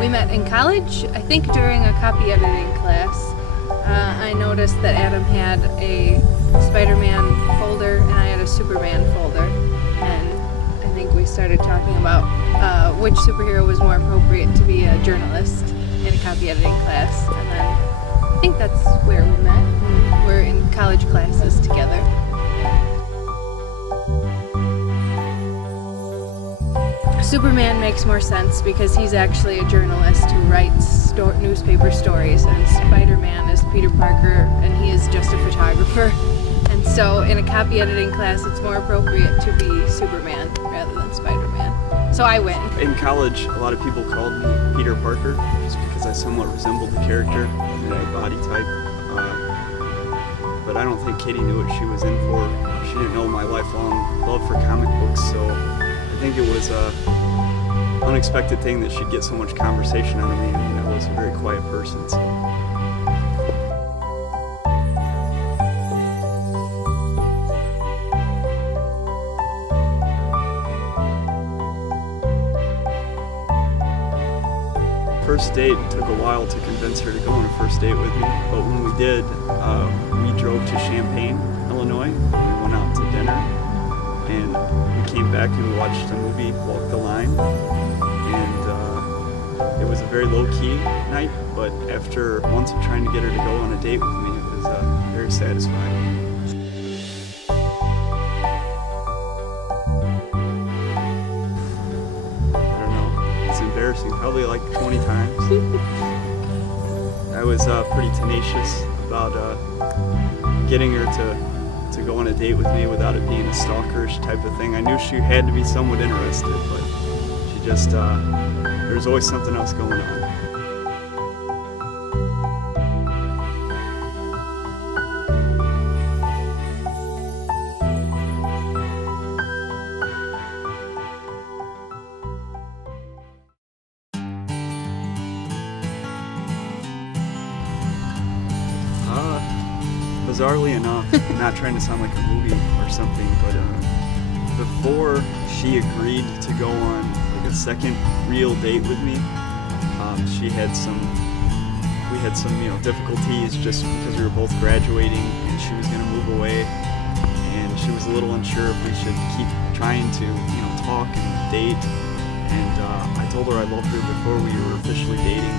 We met in college, I think during a copy editing class. I noticed that Adam had a Spider-Man folder and I had a Superman folder, and I think we started talking about which superhero was more appropriate to be a journalist in a copy editing class, and then I think that's where we met. We're in college classes together. Superman makes more sense because he's actually a journalist who writes newspaper stories, and Spider-Man is Peter Parker and he is just a photographer. And so in a copy editing class it's more appropriate to be Superman rather than Spider-Man. So I win. In college a lot of people called me Peter Parker just because I somewhat resembled the character in my body type. But I don't think Katie knew what she was in for. She didn't know my lifelong love for comic books, so I think it was an unexpected thing that she'd get so much conversation out of me, and I was a very quiet person. So. First date, it took a while to convince her to go on a first date with me, but when we did, we drove to Champaign, Illinois. We went out to dinner, and we came back and we watched a movie, Walk the Line, and it was a very low-key night, but after months of trying to get her to go on a date with me, it was very satisfying. Embarrassing, probably like 20 times. I was pretty tenacious about getting her to go on a date with me without it being a stalkerish type of thing. I knew she had to be somewhat interested, but she just, there was always something else going on. Bizarrely enough, I'm not trying to sound like a movie or something, but before she agreed to go on like a second real date with me, we had some difficulties just because we were both graduating and she was going to move away, and she was a little unsure if we should keep trying to talk and date, and I told her I loved her before we were officially dating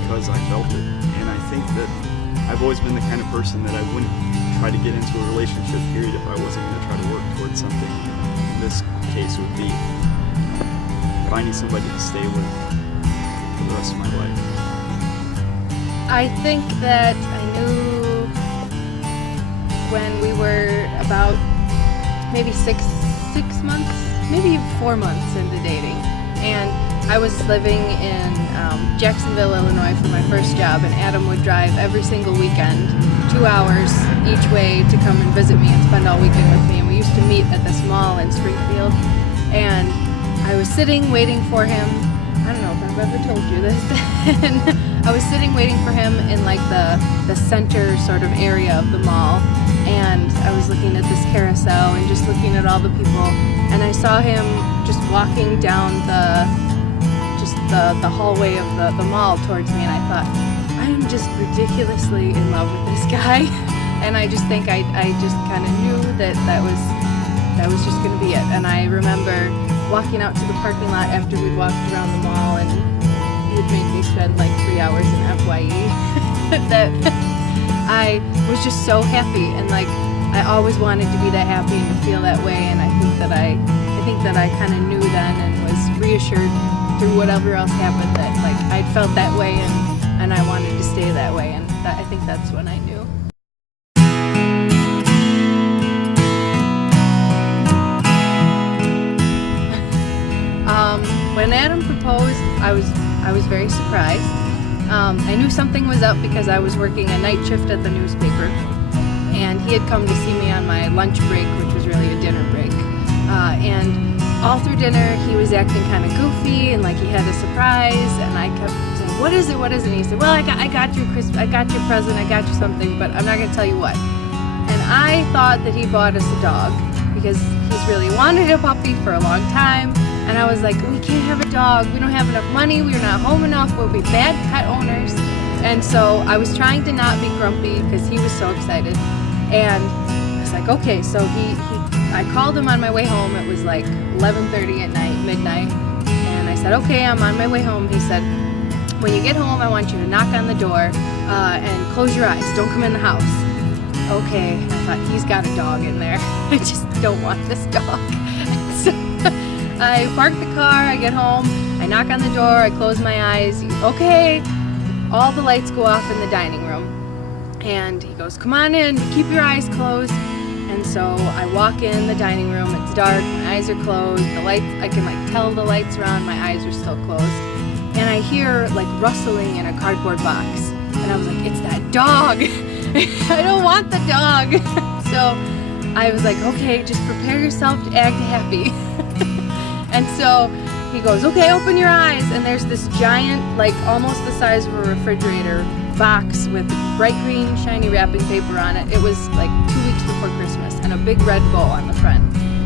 because I felt it, and I think that I've always been the kind of person that I wouldn't try to get into a relationship, period, if I wasn't going to try to work towards something. In this case would be finding somebody to stay with for the rest of my life. I think that I knew when we were about maybe six months, maybe 4 months into dating, and I was living in Jacksonville, Illinois for my first job, and Adam would drive every single weekend 2 hours each way to come and visit me and spend all weekend with me, and we used to meet at this mall in Springfield, and I was sitting waiting for him. I don't know if I've ever told you this. And I was sitting waiting for him in like the center sort of area of the mall, and I was looking at this carousel and just looking at all the people, and I saw him just walking down the hallway of the mall towards me, and I thought, I am just ridiculously in love with this guy. And I just think I just kind of knew that was just going to be it. And I remember walking out to the parking lot after we'd walked around the mall, and he would make me spend like 3 hours in FYE. That I was just so happy, and like I always wanted to be that happy and to feel that way, and I think that I kind of knew then and was reassured through whatever else happened that like I'd felt that way, and I wanted to stay that way, and I think that's when I knew. When Adam proposed, I was very surprised. I knew something was up because I was working a night shift at the newspaper, and he had come to see me on my lunch break, which was really a dinner break. And all through dinner, he was acting kind of goofy and like he had a surprise, and I kept saying, "What is it? What is it?" And he said, "Well, I got your present, I got you something, but I'm not going to tell you what." And I thought that he bought us a dog because he's really wanted a puppy for a long time, And I was like, we can't have a dog. We don't have enough money. We're not home enough. We'll be bad pet owners. And so I was trying to not be grumpy because he was so excited. And I was like, okay. So I called him on my way home. It was like 11:30 at night, midnight. And I said, okay, I'm on my way home. He said, when you get home, I want you to knock on the door and close your eyes. Don't come in the house. Okay, I thought, he's got a dog in there. I just don't want this dog. So I park the car, I get home, I knock on the door, I close my eyes. Okay, all the lights go off in the dining room. And he goes, come on in, keep your eyes closed. And so I walk in the dining room, it's dark, my eyes are closed, the lights, I can like tell the lights are on, my eyes are still closed. And I hear like rustling in a cardboard box. And I was like, it's that dog. I don't want the dog. So I was like, okay, just prepare yourself to act happy. And so he goes, okay, open your eyes. And there's this giant, like almost the size of a refrigerator box with bright green, shiny wrapping paper on it. It was like 2 weeks before Christmas and a big red bow on the front.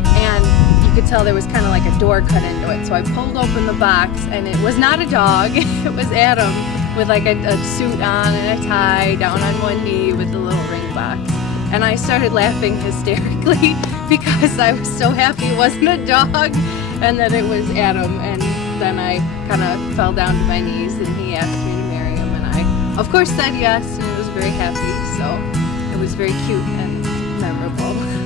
And you could tell there was kind of like a door cut into it. So I pulled open the box and it was not a dog. It was Adam with like a suit on and a tie, down on one knee with a little ring box. And I started laughing hysterically because I was so happy it wasn't a dog and that it was Adam. And then I kind of fell down to my knees and he asked me to marry him. And I, of course, said yes, and I was very happy. So it was very cute and memorable.